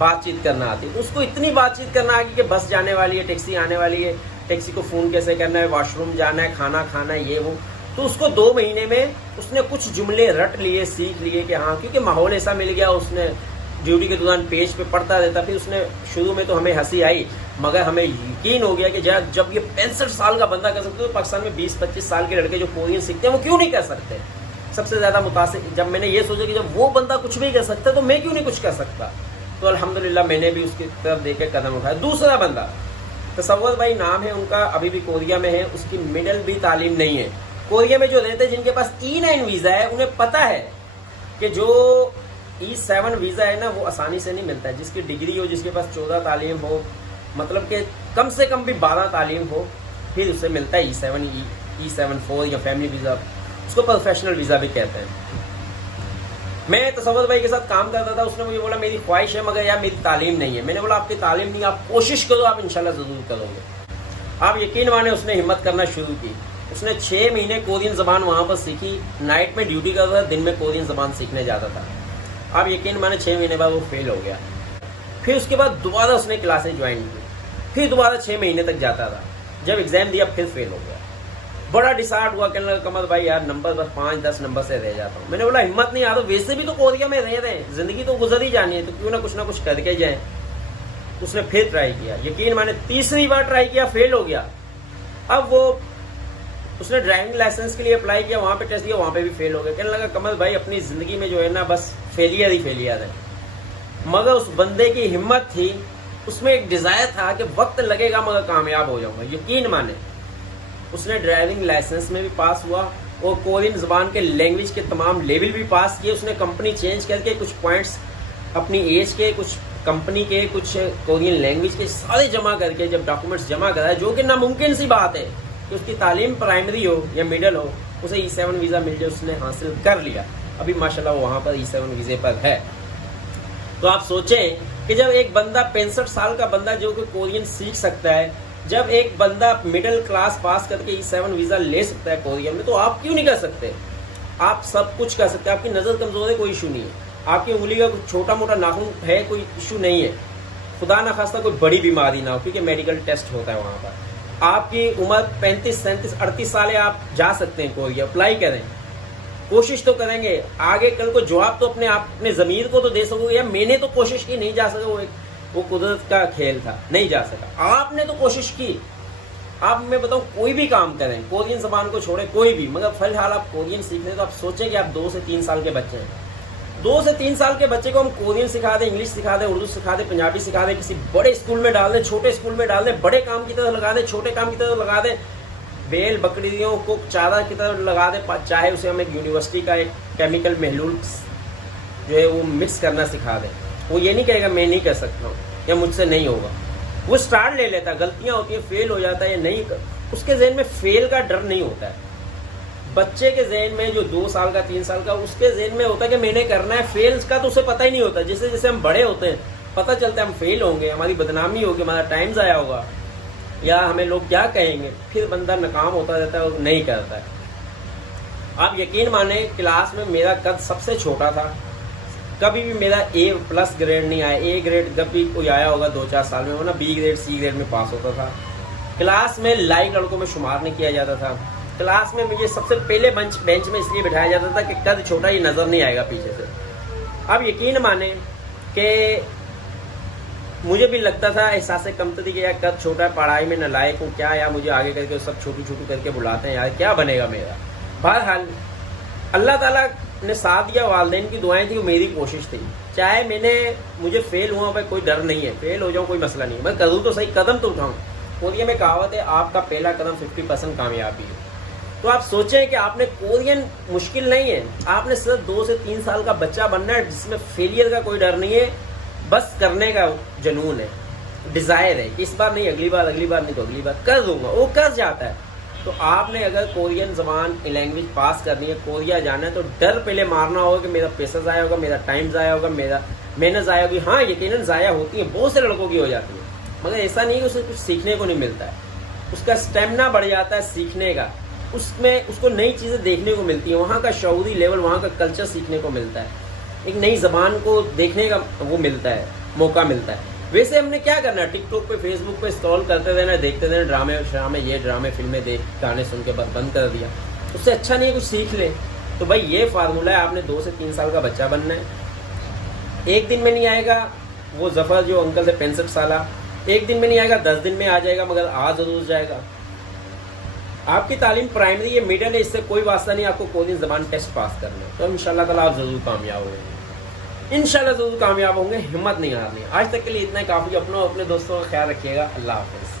بات چیت کرنا آتی ہے. تو اس کو اتنی بات چیت کرنا آ گئی کہ بس جانے والی ہے, ٹیکسی آنے والی ہے, ٹیکسی کو فون کیسے کرنا ہے, واش روم جانا ہے, کھانا کھانا ہے, یہ وہ. تو اس کو 2 مہینے میں اس نے کچھ جملے رٹ لیے, سیکھ لیے کہ ہاں, کیونکہ ماحول ایسا مل گیا. اس نے ڈیوٹی کے دوران پیج پہ پڑھتا رہتا. پھر اس نے شروع میں تو ہمیں ہنسی آئی, مگر ہمیں یقین ہو گیا کہ جب یہ 65 سال کا بندہ کر سکتا ہے تو پاکستان میں 20-25 سال کے لڑکے جو کورین سیکھتے ہیں وہ کیوں نہیں کر سکتے. سب سے زیادہ متاثر جب میں نے یہ سوچا کہ جب وہ بندہ کچھ بھی کر سکتا ہے تو میں کیوں نہیں کچھ کر سکتا. تو الحمدللہ میں نے بھی اس کی طرف دیکھ کے قدم اٹھایا. دوسرا بندہ تصور بھائی نام ہے ان کا, ابھی بھی کوریا میں ہے. اس کی مڈل بھی تعلیم نہیں ہے. کوریا میں جو رہتے ہیں جن کے پاس E9 ویزا ہے انہیں پتہ ہے کہ جو E7 ویزا ہے نا وہ آسانی سے نہیں ملتا ہے. جس کی ڈگری ہو, جس کے پاس 14 تعلیم ہو, مطلب کہ کم سے کم بھی 12 تعلیم ہو, پھر اسے ملتا ہے E7 یا فیملی ویزا. اس کو پروفیشنل ویزا بھی کہتے ہیں. میں تصور بھائی کے ساتھ کام کرتا تھا. اس نے مجھے بولا میری خواہش ہے مگر یار میری تعلیم نہیں ہے. میں نے بولا آپ کی تعلیم نہیں, آپ کوشش کرو, آپ انشاءاللہ ضرور کرو گے. آپ یقین مانیں اس نے ہمت کرنا شروع کی. اس نے 6 مہینے کورین زبان وہاں پر سیکھی. نائٹ میں ڈیوٹی کرتا تھا, دن میں کورین زبان سیکھنے جاتا تھا. آپ یقین مانیں 6 مہینے بعد وہ فیل ہو گیا. پھر اس کے بعد دوبارہ اس نے کلاسیں جوائن کی. پھر دوبارہ 6 مہینے تک جاتا تھا. جب ایگزام دیا پھر فیل ہو گیا. بڑا ڈسہارٹ ہوا, کہنے لگا قمر بھائی یار نمبر بس 5-10 نمبر سے رہ جاتا ہوں. میں نے بولا ہمت نہیں آتا, ویسے بھی تو کوریا میں رہ رہے ہیں, زندگی تو گزر ہی جانی ہے, تو کیوں نہ کچھ کر کے جائیں. اس نے پھر ٹرائی کیا. یقین مانے تیسری بار ٹرائی کیا, فیل ہو گیا. اب وہ اس نے ڈرائیونگ لائسنس کے لیے اپلائی کیا, وہاں پہ ٹیسٹ دیا, وہاں پہ بھی فیل ہو گیا. کہنے لگا قمر بھائی اپنی زندگی میں جو ہے نا بس فیلئر ہی فیلئر ہے. مگر اس بندے کی ہمت تھی, اس میں ایک ڈیزائر تھا کہ وقت لگے گا مگر کامیاب ہو جاؤں گا. یقین مانے اس نے ڈرائیونگ لائسنس میں بھی پاس ہوا اور کورین زبان کے لینگویج کے تمام لیول بھی پاس کیے. اس نے کمپنی چینج کر کے کچھ پوائنٹس اپنی ایج کے, کچھ کمپنی کے, کچھ کورین لینگویج کے سارے جمع کر کے جب ڈاکومنٹس جمع کرائے, جو کہ ناممکن سی بات ہے کہ اس کی تعلیم پرائمری ہو یا مڈل ہو, اسے E7 ویزا مل جائے, اس نے حاصل کر لیا. ابھی ماشاءاللہ وہ وہاں پر E7 ویزے پر ہے. تو آپ سوچیں کہ جب ایک بندہ 65 سال کا بندہ جو کہ کورین سیکھ سکتا ہے, جب ایک بندہ مڈل کلاس پاس کر کے E7 ویزا لے سکتا ہے کوریا میں, تو آپ کیوں نہیں کر سکتے؟ آپ سب کچھ کر سکتے ہیں. آپ کی نظر کمزور ہے, کوئی ایشو نہیں ہے. آپ کی انگلی کا کچھ چھوٹا موٹا ناخن ہے, کوئی ایشو نہیں ہے. خدا نخواستہ کوئی بڑی بیماری نہ ہو, کیونکہ میڈیکل ٹیسٹ ہوتا ہے وہاں پر. آپ کی عمر 35, 37, 38 سال ہے, آپ جا سکتے ہیں کوریا. اپلائی کریں, کوشش تو کریں گے. آگے کل کو جواب تو اپنے ضمیر کو تو دے سکو گے. یا میں نے تو کوشش کی, نہیں جا سکا, وہ قدرت کا کھیل تھا, نہیں جا سکا. آپ نے تو کوشش کی. آپ میں بتاؤں کوئی بھی کام کریں, کورین زبان کو چھوڑیں کوئی بھی, مگر فی الحال آپ کورین سیکھ رہے تو آپ سوچیں کہ آپ 2 سے 3 سال کے بچے ہیں. 2 سے 3 سال کے بچے کو ہم کورین سکھا دیں, انگلش سکھا دیں, اردو سکھا دیں, پنجابی سکھا دیں, کسی بڑے اسکول میں ڈال دیں, چھوٹے اسکول میں ڈال دیں, بڑے کام کی طرف لگا دیں, چھوٹے کام کی طرف لگا دیں, بیل بکریوں کو چارہ کی طرف لگا دیں, چاہے اسے ہم ایک یونیورسٹی کا ایک کیمیکل محلول جو ہے وہ مکس کرنا سکھا دیں, وہ یہ نہیں کہے گا میں نہیں کر سکتا ہوں یا مجھ سے نہیں ہوگا. وہ اسٹارٹ لے لیتا ہے, غلطیاں ہوتی ہیں, فیل ہو جاتا ہے یا نہیں, اس کے ذہن میں فیل کا ڈر نہیں ہوتا ہے. بچے کے ذہن میں جو 2 سال کا 3 سال کا, اس کے ذہن میں ہوتا ہے کہ میں نے کرنا ہے. فیل کا تو اسے پتہ ہی نہیں ہوتا. جیسے جیسے ہم بڑے ہوتے ہیں پتہ چلتا ہے ہم فیل ہوں گے, ہماری بدنامی ہوگی, ہمارا ٹائم ضائع ہوگا, یا ہمیں لوگ کیا کہیں گے, پھر بندہ ناکام ہوتا رہتا ہے اور نہیں کرتا ہے. آپ یقین مانیں کلاس میں میرا قد سب سے چھوٹا تھا. کبھی بھی میرا A+ گریڈ نہیں آیا. A گریڈ جب بھی کوئی آیا ہوگا 2-4 سال میں, ورنہ B گریڈ C گریڈ میں پاس ہوتا تھا. کلاس میں لائک لڑکوں میں شمار نہیں کیا جاتا تھا. کلاس میں مجھے سب سے پہلے بینچ میں اس لیے بٹھایا جاتا تھا کہ قد چھوٹا, یہ نظر نہیں آئے گا پیچھے سے. اب یقین مانیں کہ مجھے بھی لگتا تھا احساس کمتری کہ یار قد چھوٹا ہے, پڑھائی میں نالائق ہوں, کیا یار مجھے آگے کر کے سب چھوٹو چھوٹو کر کے بلاتے ہیں, یار کیا بنے گا میرا. بہرحال اللہ تعالیٰ نے ساتھ دیا, والدین کی دعائیں تھی, وہ میری کوشش تھی. چاہے مجھے فیل ہوا بھائی کوئی ڈر نہیں ہے, فیل ہو جاؤں کوئی مسئلہ نہیں, میں کروں تو صحیح, قدم تو اٹھاؤں. کوریا میں کہاوت ہے آپ کا پہلا قدم 50% کامیابی ہے. تو آپ سوچیں کہ آپ نے کورین مشکل نہیں ہے, آپ نے صرف 2 سے 3 سال کا بچہ بننا ہے جس میں فیلئر کا کوئی ڈر نہیں ہے, بس کرنے کا جنون ہے, ڈیزائر ہے کہ اس بار نہیں, اگلی بار نہیں تو اگلی بار کر دوں گا, وہ کر جاتا ہے. تو آپ نے اگر کورین زبان لینگویج پاس کرنی ہے, کوریا جانا ہے, تو ڈر پہلے مارنا ہوگا کہ میرا پیسہ ضائع ہوگا, میرا ٹائم ضائع ہوگا, میرا محنت ضائع ہوگی. ہاں یقیناً ضائع ہوتی ہے, بہت سے لڑکوں کی ہو جاتی ہے, مگر ایسا نہیں کہ اسے کچھ سیکھنے کو نہیں ملتا ہے. اس کا اسٹیمنا بڑھ جاتا ہے سیکھنے کا, اس کو نئی چیزیں دیکھنے کو ملتی ہیں, وہاں کا شعوری لیول, وہاں کا کلچر سیکھنے کو ملتا ہے, ایک نئی زبان کو دیکھنے کا وہ ملتا ہے. موقع ملتا ہے. ویسے ہم نے کیا کرنا ہے, ٹک ٹاک پہ فیس بک پہ اسکرول کرتے رہنا, دیکھتے رہنا, ڈرامے یہ ڈرامے فلمیں دیکھ گانے سن کے بند کر دیا. اس سے اچھا نہیں ہے کچھ سیکھ لے. تو بھائی یہ فارمولہ ہے, آپ نے 2 سے 3 سال کا بچہ بننا ہے. ایک دن میں نہیں آئے گا وہ ظفر جو انکل سے 65 سالہ, ایک دن میں نہیں آئے گا, 10 دن میں آ جائے گا, مگر آ ضرور جائے گا. آپ کی تعلیم پرائمری یا مڈل ہے, اس سے کوئی واسطہ نہیں, آپ کو کودنگ زبان ٹیسٹ پاس کرنا ہے. تو انشاءاللہ تعالیٰ آپ ضرور کامیاب ہوئے, انشاءاللہ ضرور کامیاب ہوں گے. ہمت نہیں ہارنی. آج تک کے لیے اتنا ہی کافی. اپنے دوستوں کا خیال رکھیے گا. اللہ حافظ.